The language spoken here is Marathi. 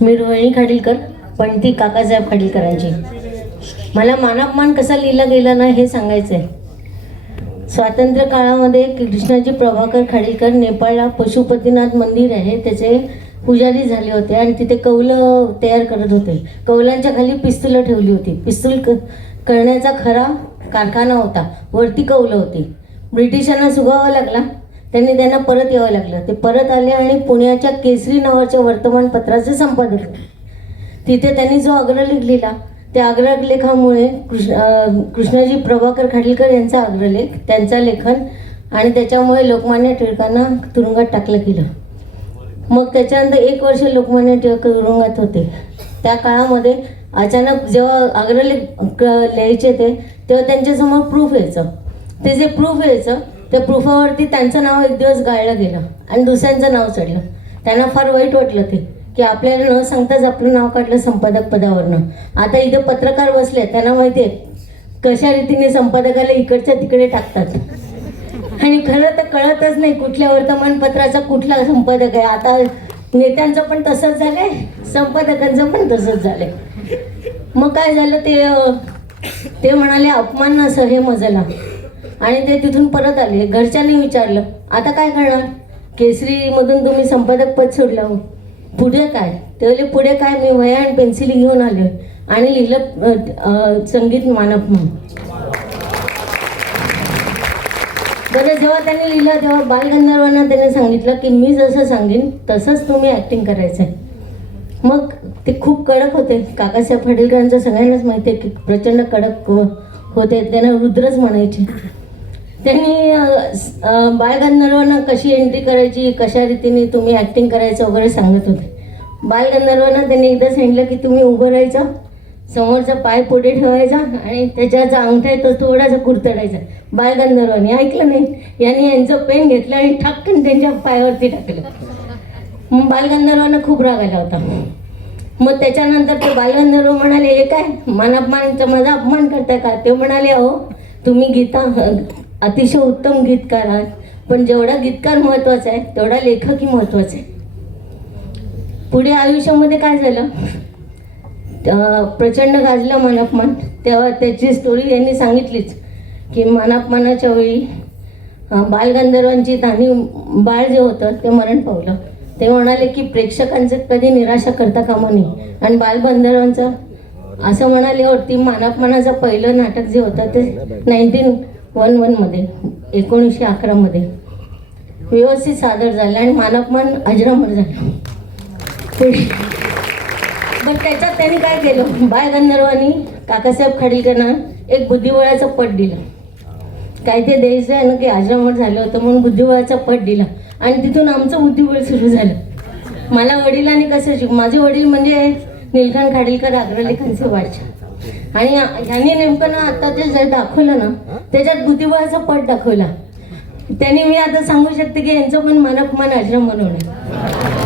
मी रोहिणी खाडीलकर पण ती काकासाहेब खाडीलकरांची. मला मानापमान कसा लिहिला गेला ना हे सांगायचं आहे स्वातंत्र्य काळामध्ये कृष्णाजी प्रभाकर खाडीलकर नेपाळला पशुपतीनाथ मंदिर आहे त्याचे पुजारी झाले होते आणि तिथे कौलं तयार करत होते. कौलांच्या खाली पिस्तुलं ठेवली होती. पिस्तूल क करण्याचा खरा कारखाना होता. वरती कौलं होती. ब्रिटिशांना सुगावा लागला. त्यांनी त्यांना परत यावं लागलं. ते परत आले आणि पुण्याच्या केसरी नावाच्या वर्तमानपत्राचे संपादक. तिथे त्यांनी जो अग्रलेख लिहिला त्या अग्रलेखामुळे कृष्ण कृष्णाजी प्रभाकर खाडीलकर यांचा अग्रलेख त्यांचा लेखन आणि त्याच्यामुळे लोकमान्य टिळकांना तुरुंगात टाकलं गेलं. मग त्याच्यानंतर एक वर्ष लोकमान्य टिळक तुरुंगात होते. त्या काळामध्ये अचानक जेव्हा अग्रलेख लिहायचे ते तेव्हा त्यांच्यासमोर प्रूफ यायचं. ते जे प्रूफ यायचं त्या प्रूफावरती त्यांचं नाव एक दिवस गाळलं गेलं आणि दुसऱ्यांचं नाव चढलं. त्यांना फार वाईट वाटलं ते की आपल्याला न सांगताच आपलं नाव काढलं संपादक पदावरनं. आता इथे पत्रकार बसले त्यांना माहिती आहे कशा रीतीने संपादकाला इकडच्या तिकडे टाकतात. आणि खरं तर कळतच नाही कुठल्या वर्तमानपत्राचा कुठला संपादक आहे. आता नेत्यांचं पण तसंच झालंय संपादकांचं पण तसंच झालंय. मग काय झालं ते ते म्हणाले अपमान असं हे मजला. आणि ते तिथून परत आले. घरच्यांनी विचारलं आता काय करणार? केसरीमधून तुम्ही संपादक पद सोडलं. पुढे काय? ते बोलले पुढे काय? मी वया आणि पेन्सिल घेऊन आले आणि लिहिलं संगीत मानप म्हणून. बरं जेव्हा त्यांनी लिहिलं तेव्हा बालगंधर्वांना त्याने सांगितलं की मी जसं सांगेन तसंच तुम्ही ॲक्टिंग करायचं आहे मग ते खूप कडक होते. काकासाहेब फडेलकरांचं सगळ्यांनाच माहिती आहे की प्रचंड कडक होते. त्यांना रुद्रच म्हणायचे. त्यांनी बालगंधर्वांना कशी एंट्री करायची कशा रीतीने तुम्ही ॲक्टिंग करायचं वगैरे सांगत होते. बालगंधर्वांना त्यांनी एकदा सांगितलं की तुम्ही उभं राहायचं समोरचा पाय पुढे ठेवायचा आणि त्याच्या जो अंगठा आहे तो थोडासा कुरतडायचा. बालगंधर्वांनी ऐकलं नाही. यांनी यांचं पेन घेतलं आणि ठाकन त्यांच्या पायावरती टाकलं. मग बालगंधर्वांना खूप राग आला होता. मग त्याच्यानंतर ते बालगंधर्व म्हणाले हे काय? मानापमानचा माझा अपमान करताय का? ते म्हणाले अहो तुम्ही गीता अतिशय उत्तम गीतकार आहात. पण जेवढा गीतकार महत्त्वाचा आहे तेवढा लेखकही महत्त्वाचा आहे. पुढे आयुष्यामध्ये काय झालं? प्रचंड गाजलं मानापमान. तेव्हा त्याची स्टोरी यांनी सांगितलीच की मानापमानाच्या वेळी बालगंधर्वांची तानी बाळ जे होतं ते मरण पावलं. ते म्हणाले की प्रेक्षकांचे कधी निराशा करता कामा नये. आणि बालगंधर्वांचं असं म्हणाले वरती मानापमानाचं पहिलं नाटक जे होतं ते नाईन्टीन वन वनमध्ये एकोणीसशे अकरामध्ये व्यवस्थित सादर झालं आणि मानापमान अजरामर झालं. पण त्याच्यात त्यांनी काय केलं? बाय गंधर्वांनी काकासाहेब खाडीलकरांना एक बुद्धिबळाचा पट दिला. काय ते द्यायचं आहे ना की अजरामर झालं होतं म्हणून बुद्धिबळाचा पट दिला. आणि तिथून आमचं बुद्धिबळ सुरू झालं. मला वडिलांनी कसं शिक माझे वडील म्हणजे निलकांत खाडीलकर अग्रलेखांचे वाचा आणि ह्यांनी नेमकं ना आता ते जे दाखवलं ना त्याच्यात बुद्धिबळाचा पट दाखवला. त्यांनी मी आता सांगू शकते की यांचं पण मनपमान आश्रम बनवणं